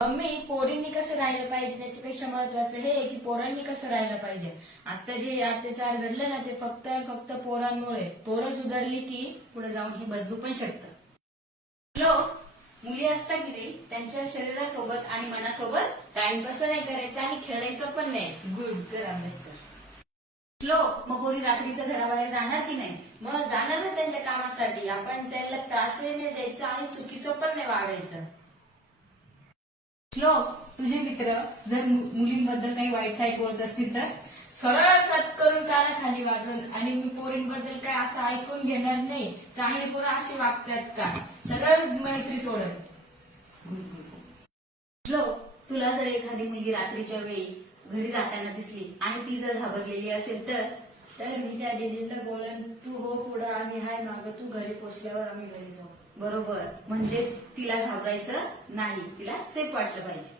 Mummy, पोरींनी कसं राहिलं पाहिजे त्याच्यापेक्षा महत्वाचं हे आहे की पोरांनी कसं राहिलं पाहिजे. आता जे अत्याचार घडलं ना ते फक्त पोरांमुळे. पोरं सुधारली की पुढे जाऊन हे बदलू पण शकतं. लोक मुली असतात की नाही त्यांच्या शरीरासोबत आणि मनासोबत टाइम कसं नाही करायचं आणि खेळायचं पण नाही. गुड, कर अभ्यास कर. लोक मग पोरी रात्रीचं घराबाहेर जाणार की नाही. मग जाणार ना त्यांच्या कामासाठी. आपण त्यांना त्रासही नाही द्यायचा आणि चुकीचं पण नाही वागायचं. श्लोक तुझे मित्र जर मुलींबद्दल काही वाईट साईट बोलत असतील तर सरळ सत करून काना खाली वाजून आणि मी पोरींबद्दल काय असं ऐकून घेणार नाही. चांगली पोरं अशी वागतात का, सरळ मैत्री तोडत. श्लोक तुला जर एखादी मुलगी रात्रीच्या वेळी घरी जाताना दिसली आणि ती जर घाबरलेली असेल तर मी त्या दिदीला बोलन, तू हो पुढं आम्ही हाय मागं, तू घरी पोचल्यावर आम्ही घरी जाऊ. बरोबर, म्हणजे तिला घाबरायचं नाही, तिला सेफ वाटलं पाहिजे.